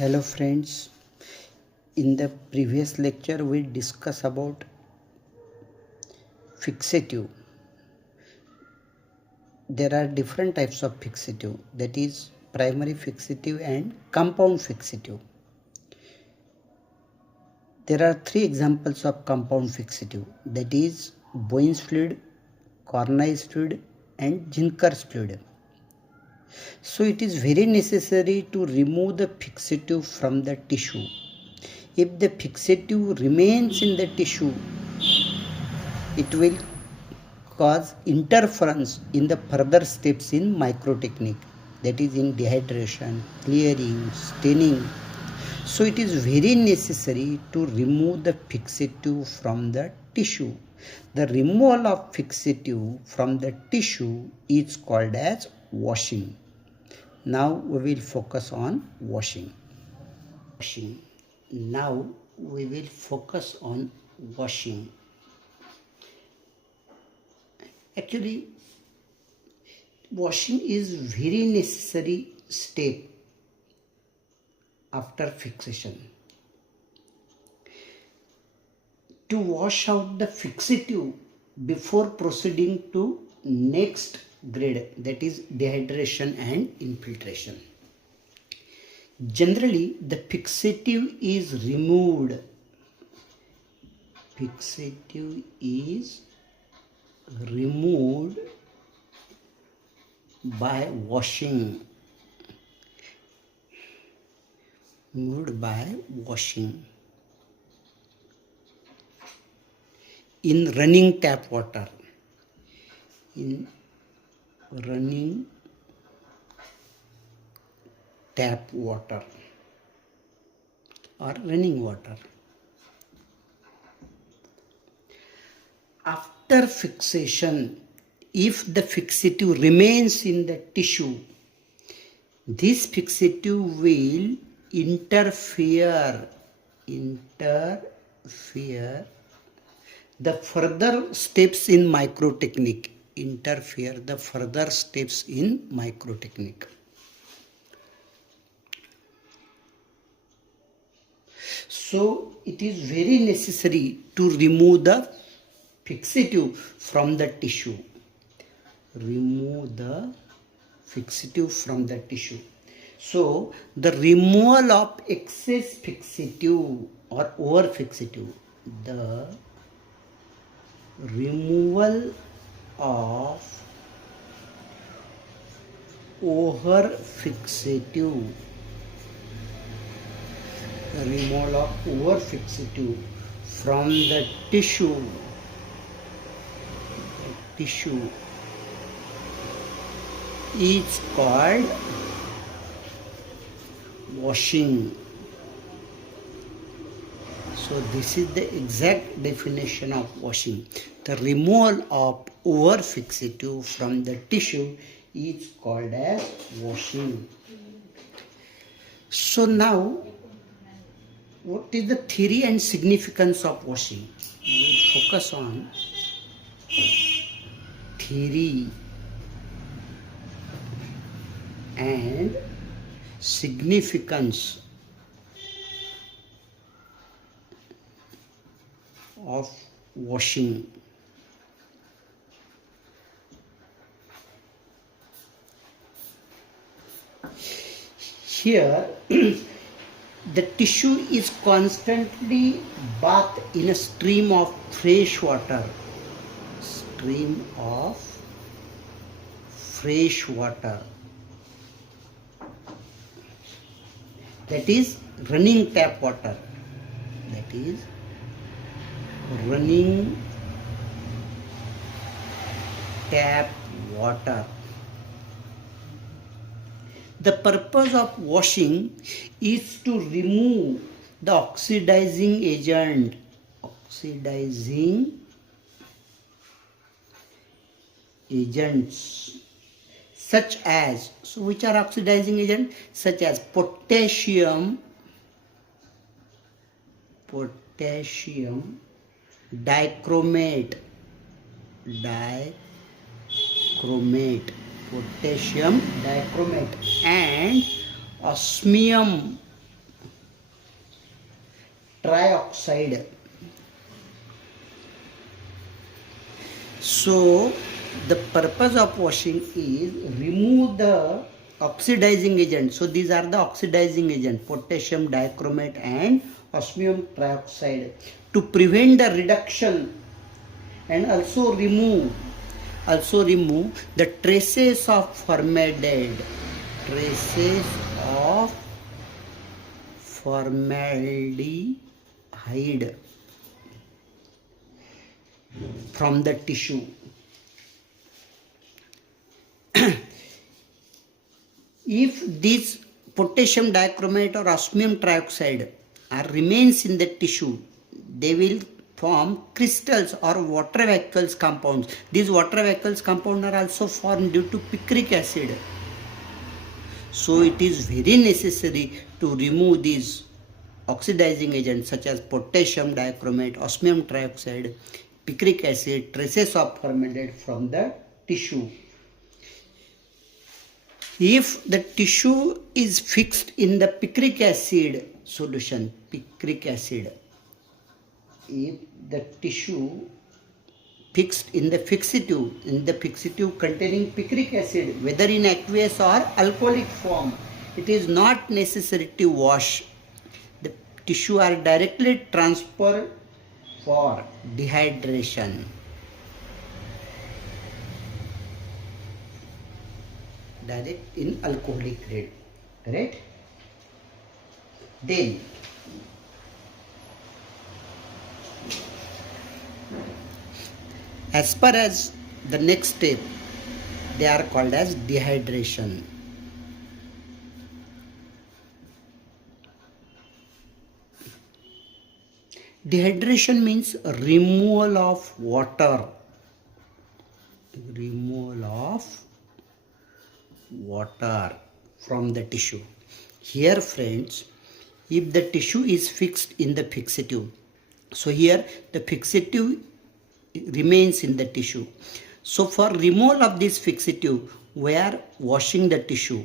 Hello friends, in the previous lecture we discussed about fixative. There are different types of fixative, that is primary fixative and compound fixative. There are three examples of compound fixative, that is Boyne's fluid, Cornay's fluid and Zinker's fluid. So it is very necessary to remove the fixative from the tissue. If the fixative remains in the tissue, it will cause interference in the further steps in microtechnique, that is in dehydration, clearing, staining. So it is very necessary to remove the fixative from the tissue. The removal of fixative from the tissue is called as washing. Now we will focus on washing. Now we will focus on washing. Actually, washing is very necessary step after fixation. To wash out the fixative before proceeding to next grade, that is dehydration and infiltration. Generally, the fixative is removed. Fixative is removed by washing. In running tap water. In running tap water or running water. After fixation, if the fixative remains in the tissue, this fixative will interfere the further steps in microtechnique. So it is very necessary to remove the fixative from the tissue. So the removal of excess fixative or over fixative. The removal of over fixative. From the tissue is called washing. So this is the exact definition of washing. The removal of over fixative from the tissue is called as washing. So now, what is the theory and significance of washing? We will focus on theory and significance of washing. Here, the tissue is constantly bathed in a stream of fresh water. That is running tap water. The purpose of washing is to remove the oxidizing agents such as, so which are oxidizing agents? Such as potassium dichromate, and osmium trioxide. So the purpose of washing is remove the oxidizing agent. So these are the oxidizing agent, potassium dichromate and osmium trioxide, to prevent the reduction and also remove the traces of formaldehyde from the tissue. If this potassium dichromate or osmium trioxide remains in the tissue, they will form crystals or water vacuoles compounds. These water vacuoles compounds are also formed due to picric acid. So it is very necessary to remove these oxidizing agents such as potassium dichromate, osmium trioxide, picric acid, traces of formaldehyde from the tissue. If the tissue is fixed in the picric acid solution, if the tissue fixed in the fixative containing picric acid, whether in aqueous or alcoholic form, it is not necessary to wash. The tissue are directly transferred for dehydration. Direct in alcoholic grade, correct? Then as far as the next step, they are called as dehydration. Dehydration means removal of water. From the tissue. Here friends, if the tissue is fixed in the fixative, so here the fixative remains in the tissue. So for removal of this fixative, we are washing the tissue.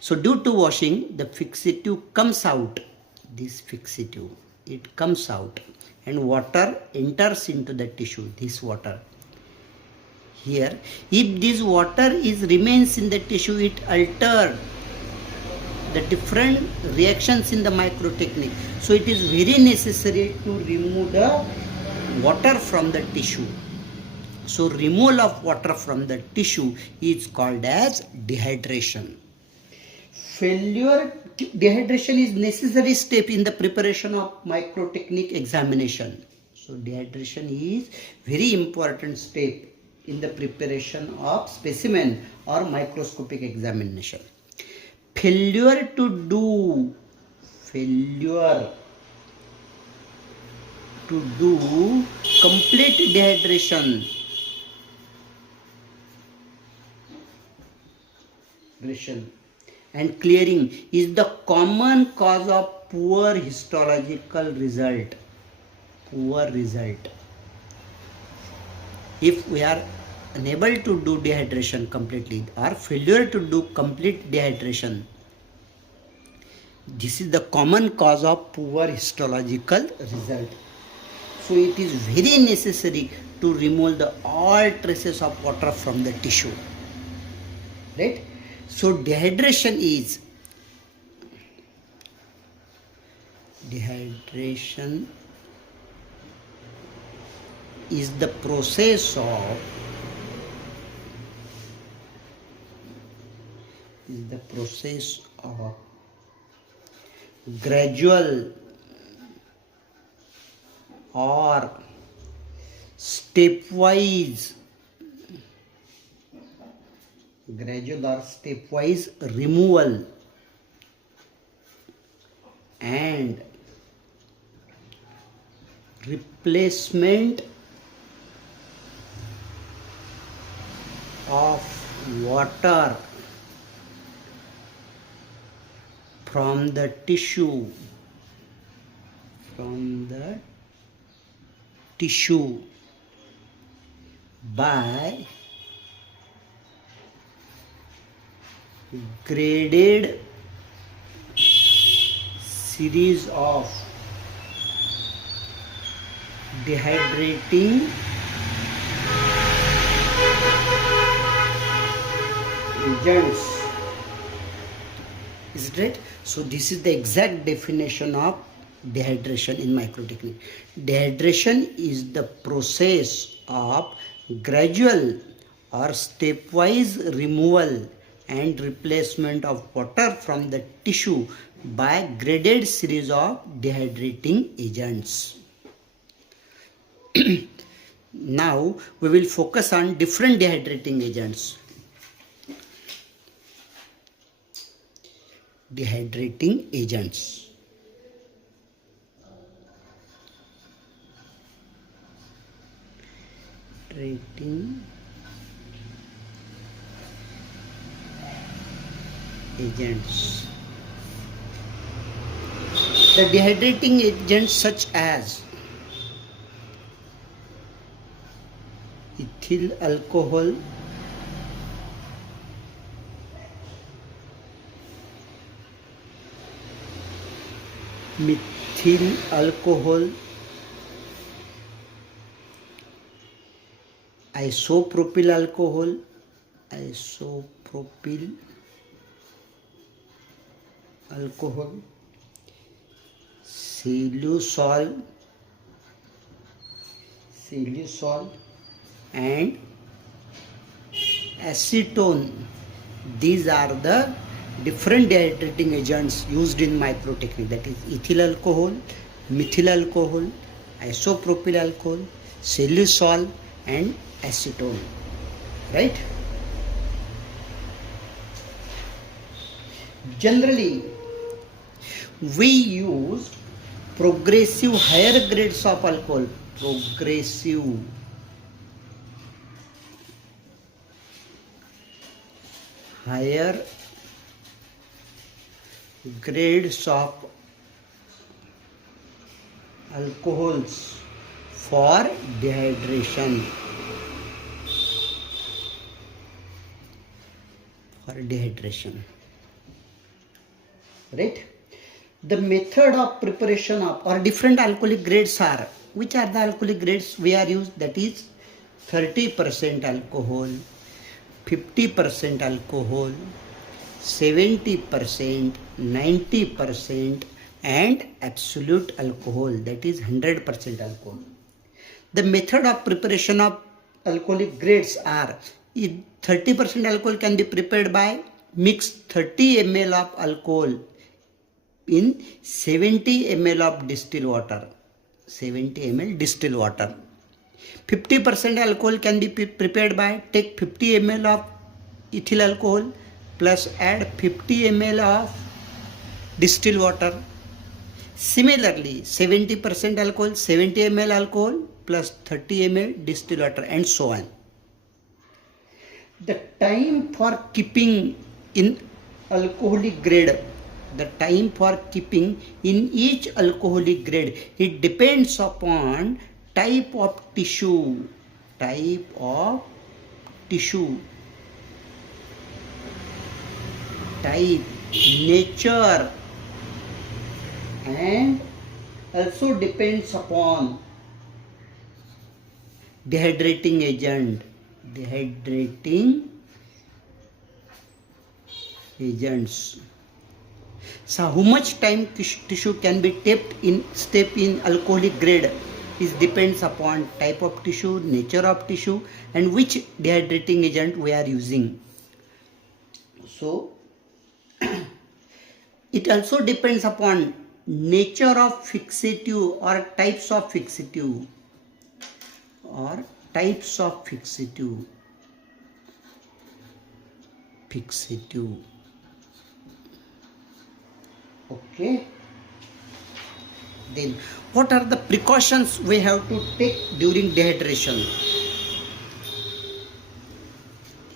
So due to washing, the fixative comes out. This fixative, it comes out and water enters into the tissue. This water. Here, if this water remains in the tissue, it alters the different reactions in the microtechnique. So it is very necessary to remove the water from the tissue. So removal of water from the tissue is called as dehydration. Dehydration is necessary step in the preparation of microtechnique examination. So dehydration is very important step in the preparation of specimen or microscopic examination. Failure to do complete dehydration and clearing is the common cause of poor histological result. If we are unable to do dehydration completely or failure to do complete dehydration, this is the common cause of poor histological result. So it is very necessary to remove all traces of water from the tissue. Right? So dehydration is the process of gradual or stepwise removal and replacement of water from the tissue by graded series of dehydrating agents. Is it right? So this is the exact definition of dehydration in microtechnique. Dehydration is the process of gradual or stepwise removal and replacement of water from the tissue by graded series of dehydrating agents. Now we will focus on different dehydrating agents. Dehydrating agents. Dehydrating agents. The dehydrating agents such as ethyl alcohol, methyl alcohol, isopropyl alcohol, cellusol, and acetone. These are the different dehydrating agents used in microtechnique, that is ethyl alcohol, methyl alcohol, isopropyl alcohol, cellusol and acetone, right? Generally we use progressive higher grades of alcohol, progressive higher grades of alcohols for dehydration. Right? The method of preparation of or different alcoholic grades are, which are the alcoholic grades we are used, that is 30% alcohol, 50% alcohol, 70%, 90% and absolute alcohol, that is 100% alcohol. The method of preparation of alcoholic grades are, 30% alcohol can be prepared by mix 30 ml of alcohol in 70 ml of distilled water. 70 ml distilled water. 50% alcohol can be prepared by take 50 ml of ethyl alcohol plus add 50 ml of distilled water. Similarly, 70% alcohol, 70 ml alcohol plus 30 ml distilled water and so on. The time for keeping in alcoholic grade, the time for keeping in each alcoholic grade, it depends upon type of tissue, type, nature, and also depends upon dehydrating agents. So how much time tissue can be steeped in alcoholic grade is depends upon type of tissue, nature of tissue and which dehydrating agent we are using. So it also depends upon nature of fixative or types of fixative Okay. Then what are the precautions we have to take during dehydration?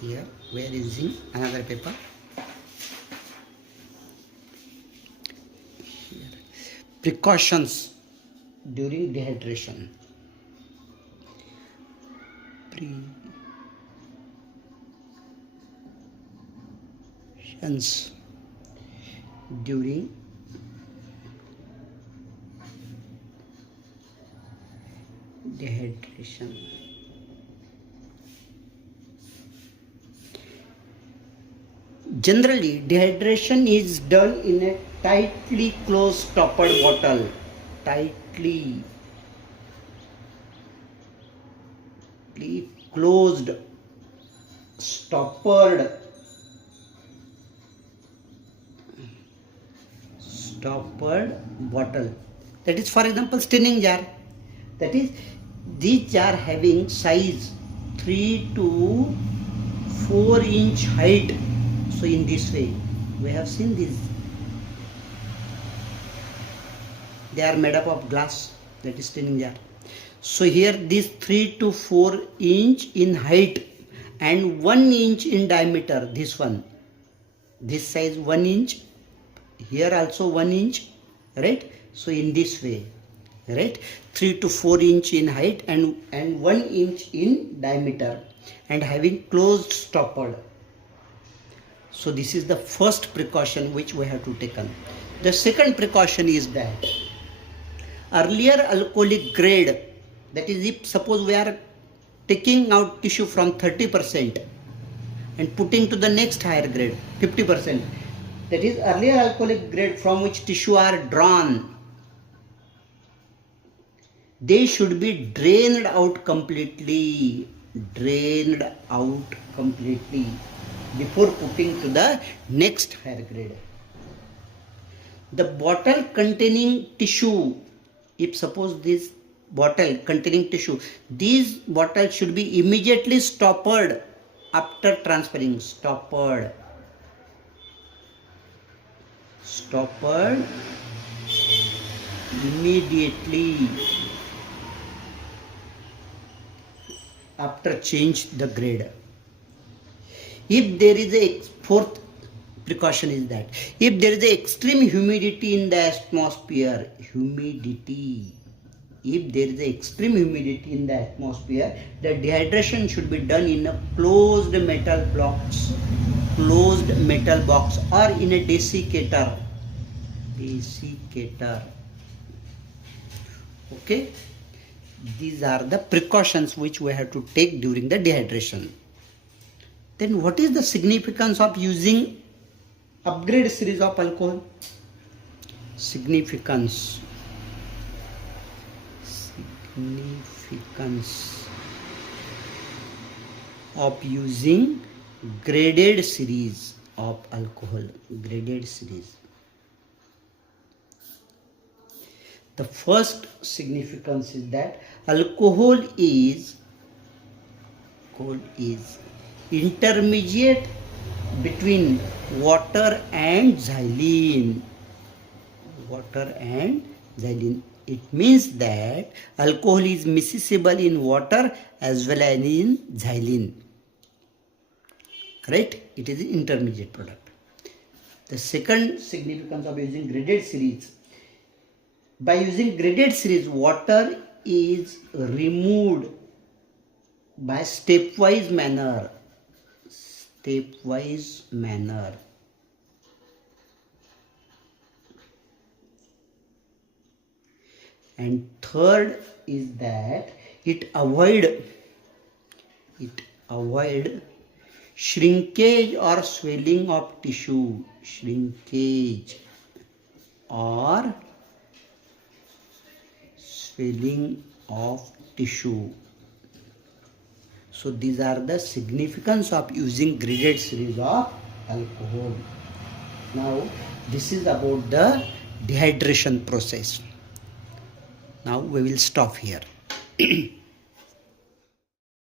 Here we are using another paper. Here. Precautions during dehydration. Precautions during Dehydration. Generally, dehydration is done in a tightly closed stoppered bottle. Tightly closed stoppered bottle. That is, for example, staining jar. That is, these jar having size 3 to 4 inch height. So in this way, we have seen these. They are made up of glass. That is staining jar. So here this 3 to 4 inch in height and 1 inch in diameter. This one, this size 1 inch. Here also 1 inch, right? So in this way, right? 3 to 4 inch in height and 1 inch in diameter, and having closed stoppered. So this is the first precaution which we have to take on. The second precaution is that earlier alcoholic grade, that is, if suppose we are taking out tissue from 30% and putting to the next higher grade 50%, that is earlier alcoholic grade from which tissue are drawn, they should be drained out completely before putting to the next higher grade. The bottle containing tissue, if suppose this bottle containing tissue, these bottles should be immediately stoppered after transferring. Stoppered immediately after change the grade. If there is a fourth precaution is that if there is a extreme humidity in the atmosphere, if there is a extreme humidity in the atmosphere, the dehydration should be done in a closed metal box or in a desiccator. Okay, these are the precautions which we have to take during the dehydration. Then what is the significance of using upgrade series of alcohol? Significance of using graded series of alcohol. The first significance is that alcohol is intermediate between water and xylene. It means that alcohol is miscible in water as well as in xylene. Right? It is an intermediate product. The second significance of using graded series. By using graded series, water is removed by stepwise manner. And third is that it avoid shrinkage or swelling of tissue. So these are the significance of using graded series of alcohol. Now this is about the dehydration process. Now we will stop here.